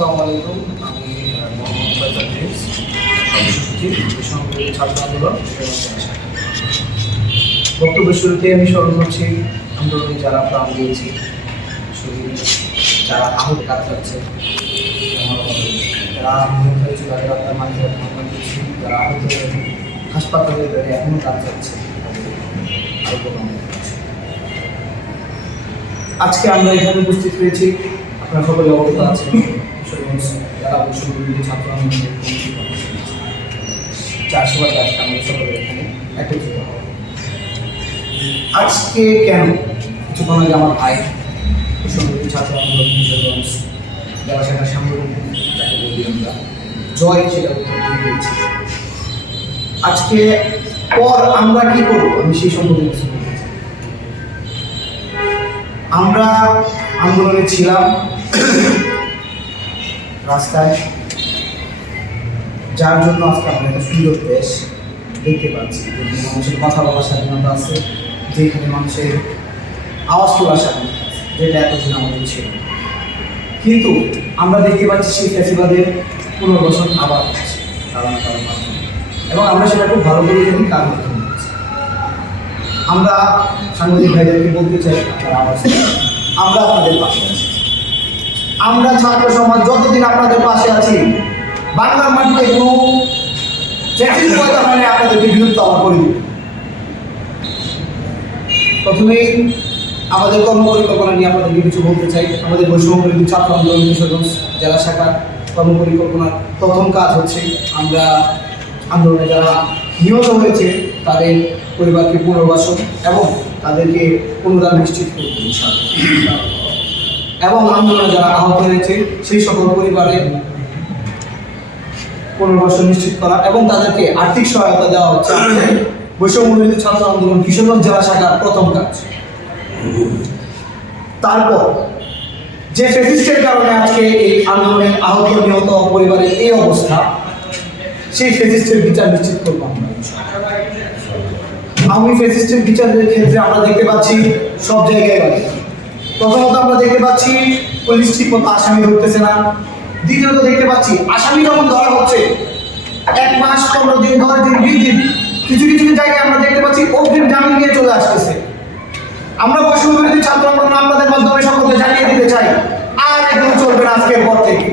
আসসালামু আলাইকুম। আমি মোহাম্মদ ফয়সাল রিজ, সচিব বিশ্ববিদ্যালয় ছাত্র আন্দোলন। বক্তব্য শুরুতে আমি স্মরণ করছি আন্দোলনে যারা প্রাণ দিয়েছে, শহীদ, যারা আহত কাতরাচ্ছে, যারা নিহত হয়েছে তাদের আপনার মাঝে সম্মান করছি, যারা আহত হয়েছে হাসপাতালে এখনও কাতরাচ্ছে। আজকে আমরা এখানে উপস্থিত হয়েছি, আপনারা সকলে অবগত আছেন, যারা বিশ্ববিদ্যালয়ের ছাত্র আন্দোলনের যার সবাই আজকে আমরা সকলে এখানে একত্রিত হব। আজকে কেন? কিছুক্ষণ আগে আমার ভাই বিশ্ববিদ্যালয়ের ছাত্র আন্দোলন কিশোরগঞ্জ যারা সেটা সাংগঠনিক যাকে বলি আমরা জয়, সেটা উত্তর দিয়েছি। আজকে পর আমরা কি করবো আমি সেই সম্পর্কে কিছু বলতে চাই। আমরা আন্দোলনে ছিলাম রাস্তায়, যার জন্য আজকে আমরা একটা সুন্দর দেশ দেখতে পাচ্ছি, যেখানে মানুষের কথা বলার স্বাধীনতা আছে, যেখানে মানুষের আওয়াজ তোলার স্বাধীনতা আছে, যেটা এতদিন আমাদের ছিল। কিন্তু আমরা দেখতে পাচ্ছি সেই ফ্যাসিবাদের পুনর্বাসন আবার হচ্ছে কারণ কারণ মাধ্যমে, এবং আমরা সেটা খুব ভালো করে জানি কার মাধ্যমে হচ্ছে। আমরা সাংবাদিক ভাইদেরকে বলতে চাই, আপনারা আওয়াজ আমরা আপনাদের পাশে আছি। আমরা ছাত্র সমাজ যতদিন আপনাদের পাশে আছি, বাংলার মাটিতে কোনো মানে আপনাদেরকে বিরুদ্ধ আমার করে দিবে। প্রথমেই আমাদের কর্মপরিকল্পনা নিয়ে আপনাদেরকে কিছু বলতে চাই। আমাদের বৈষম্যবিরোধী ছাত্র আন্দোলন কিশোরগঞ্জ জেলা শাখার কর্মপরিকল্পনার প্রথম কাজ হচ্ছে আমরা আন্দোলনে যারা নিহত হয়েছে তাদের পরিবারকে পুনর্বাসন এবং তাদেরকে অনুদান নিশ্চিত করতে, এবং আন্দোলনে যারা আহত হয়েছে সেই সকল পরিবারের পুনর্বাসন নিশ্চিত করা এবং তাদেরকে আর্থিক সহায়তা দেওয়া হচ্ছে বৈষম্যবিরোধী ছাত্র আন্দোলন কিশোরগঞ্জ জেলা শাখার প্রথম কাজ। তারপর যে ফ্যাসিস্টের কারণে আজকে এই আন্দোলনে আহত নিহত পরিবারের এই অবস্থা, সেই ফ্যাসিস্টের বিচার নিশ্চিত করবো আমরা। আমি ফ্যাসিস্টের বিচারের ক্ষেত্রে আমরা দেখতে পাচ্ছি সব জায়গায় বাড়ি। প্রথমত আমরা দেখতে পাচ্ছি পুলিশ ঠিক মতো আসামি ধরতেছে না। দ্বিতীয়ত দেখতে পাচ্ছি আসামি যখন ধরা হচ্ছে 1 মাস 15 দিন 10 দিন 20 দিন, কিছু কিছু জায়গায় আমরা দেখতে পাচ্ছি অগ্রিম জামিন নিয়ে চলে আসতেছে। আমরা বৈষম্যবিরোধী ছাত্র আন্দোলন আপনাদের মাধ্যমে সকলকে জানিয়ে দিতে চাই, আর এগুলো চলবে না। আজকের পর থেকে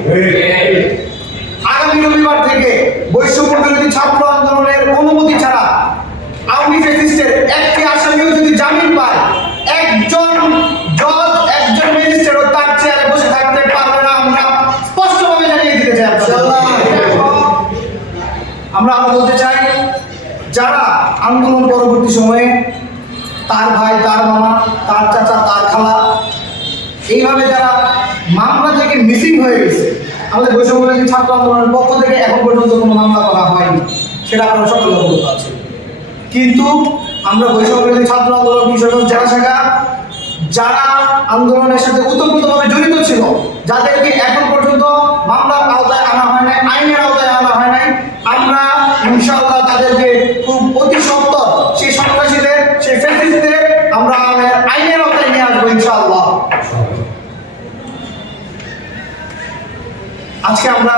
আগামী রবিবার থেকে বৈষম্যবিরোধী ছাত্র আন্দোলনের অনুমতি ছাড়া আওয়ামী ফ্যাসিস্টের একটি আসামিও যদি জামিন পায়, একজন জজ একজন ম্যাজিস্ট্রেটও তার চেয়ারে বসে থাকতে পারবে না। আমরা স্পষ্টভাবে জানিয়ে দিতে চাই। আমরা বলতে চাই, যারা আন্দোলন পরবর্তী সময়ে তার ভাই, তার মামা, তার চাচা, তার খালা, এইভাবে যারা মামলা থেকে মিসিং হয়ে গেছে, আমাদের বৈষম্যবিরোধী ছাত্র আন্দোলনের পক্ষ থেকে এখন পর্যন্ত কোনো মামলা করা হয়নি, সেটা আপনারা সকলে অবগত আছেন। কিন্তু আমরা বৈষম্যবিরোধী ছাত্র আন্দোলন কিশোরগঞ্জ জেলা শাখা যারা আন্দোলনের সাথে ওতপ্রোতভাবে জড়িত ছিল, যাদেরকে এখন পর্যন্ত মামলার আওতায় আনা হয় নাই, আইনের আওতায় আনা হয় নাই, আমরা ইনশাআল্লাহ তাদেরকে খুব অতি সত্বর সেই সন্ত্রাসীদের, সেই ফ্যাসিস্টদের আমরা আইনের আওতায় নিয়ে আসবো ইনশাআল্লাহ। আজকে আমরা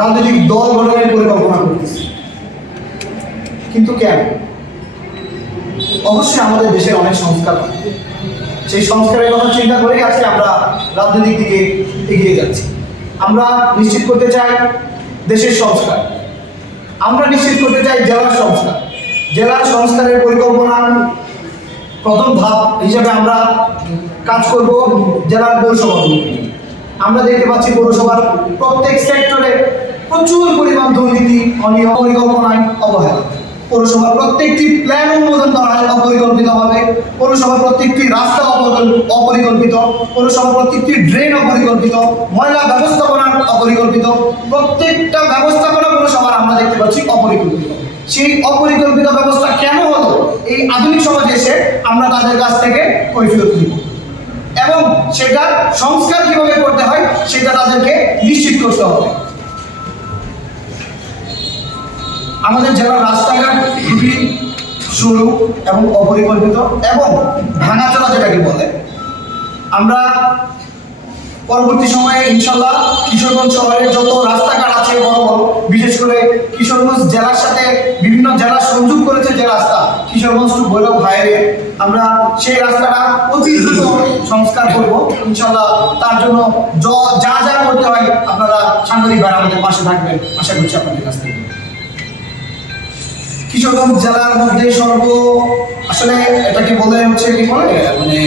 রাজনৈতিক দল গঠনের পরিকল্পনা করতেছি, কিন্তু কেন? অবশ্যই আমাদের দেশের অনেক সংস্কার, সেই সংস্কারের কথা চিন্তা করে আজকে আমরা রাজনৈতিক দিকে এগিয়ে যাচ্ছি। আমরা নিশ্চিত করতে চাই দেশের সংস্কার, আমরা নিশ্চিত করতে চাই জেলার সংস্কার। জেলার সংস্কারের পরিকল্পনার প্রথম ধাপ হিসেবে আমরা কাজ করব জেলার পৌরসভাগুলো। আমরা দেখতে পাচ্ছি পৌরসভার প্রত্যেক সেক্টরে প্রচুর পরিমাণ দুর্নীতি, অনিয়ম, পরিকল্পনায় অবহেলা। পৌরসভার প্রত্যেকটি প্ল্যান অনুমোদন করা হয় অপরিকল্পিতভাবে, পৌরসভার প্রত্যেকটি রাস্তা অপরিকল্পিত, পৌরসভার প্রত্যেকটি ড্রেন অপরিকল্পিত, ময়লা ব্যবস্থাপনা অপরিকল্পিত, প্রত্যেকটা ব্যবস্থাপনা পৌরসভার আমরা দেখতে পাচ্ছি অপরিকল্পিত। সেই অপরিকল্পিত ব্যবস্থা কেন হলো, এই আধুনিক সমাজে এসে আমরা তাদের কাছ থেকে কৈফিয়ত নিব, এবং সেটা সংস্কার কিভাবে করতে হয় সেটা তাদেরকে নিশ্চিত করতে হবে। আমাদের জেলার রাস্তাঘাট খুবই সরু এবং অপরিকল্পিত এবং ভাঙাচোরা যেটাকে বলে। আমরা পরবর্তী সময়ে ইনশাল্লাহ কিশোরগঞ্জ শহরের যত রাস্তাঘাট আছে বড় বড়, বিশেষ করে কিশোরগঞ্জ জেলার সাথে বিভিন্ন জেলা সংযোগ করেছে যে রাস্তা কিশোরগঞ্জ টু ভৈরব হাইওয়ে, আমরা সেই রাস্তাটা অতি দ্রুত সংস্কার করব ইনশাল্লাহ। তার জন্য যা যা করতে হয় আপনারা সাংবাদিক ভাই আমাদের পাশে থাকবেন, আশা করছি আপনাদের কাছ থেকে। কিশোরগঞ্জ জেলার মধ্যে আসলে এটাকে বলে হচ্ছে কি বলে মানে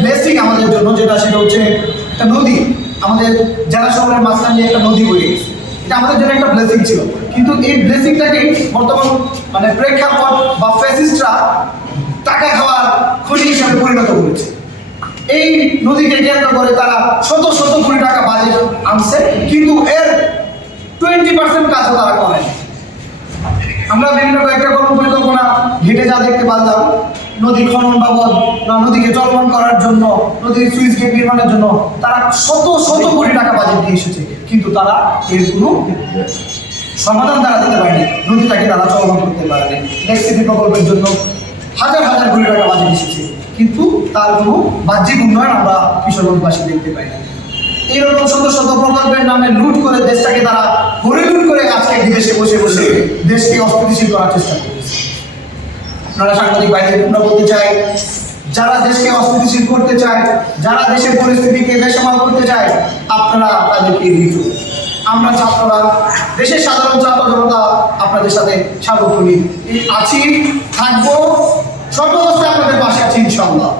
ব্লেসিং আমাদের জন্য, যেটা সেটা হচ্ছে একটা নদী, আমাদের জেলা শহরের মাঝখান দিয়ে একটা নদী বয়ে গেছে, এটা আমাদের জন্য একটা ব্লেসিং ছিল। কিন্তু এই ব্লেসিংটাকে বর্তমান মানে প্রেক্ষাপট বা ফ্যাসিস্টরা টাকা খাওয়ার খনি হিসাবে পরিণত করেছে। এই নদীকে কেন্দ্র করে তারা শত শত কোটি টাকা বাজেট আনছে, কিন্তু এর 20% কাজও তারা করে। আমরা বিভিন্ন কয়েকটা কর্মপরিকল্পনা ঘেটে যা দেখতে পারলাম, নদী খনন বাবদ, নদীকে চলমান করার জন্য, নদীর সুইচ গেট নির্মাণের জন্য তারা শত শত কোটি টাকা বাজেট দিয়ে এসেছে, কিন্তু তারা এর কোনো সমাধান তারা দিতে পারেনি, নদীটাকে তারা চলমান করতে পারেনি। নেক্সট সিটি প্রকল্পের জন্য হাজার হাজার কোটি টাকা বাজেট এসেছে, কিন্তু তার কোনো বাহ্যিক উন্নয়ন আমরা কিশোরগঞ্জবাসী দেখতে পাই না। এইরকম শত শত প্রকল্পের নামে লুট করে দেশটাকে তারা হরিলুট করে আজকে বিদেশে বসে বসে দেশকে অস্থিতিশীল করার চেষ্টা করতেছে। আপনারা সাংবাদিক ভাইদের আমরা বলতে চাই, যারা দেশকে অস্থিতিশীল করতে চায়, যারা দেশের পরিস্থিতিকে বেসামাল করতে চায়, আপনারা তাদেরকে এড়িয়ে চলুন। আমরা ছাত্ররা, দেশের সাধারণ ছাত্র জনতা আপনাদের সাথে সার্বক্ষণিক আছি, থাকবো, সর্বাবস্থায় আপনাদের পাশে আছি ইনশাআল্লাহ।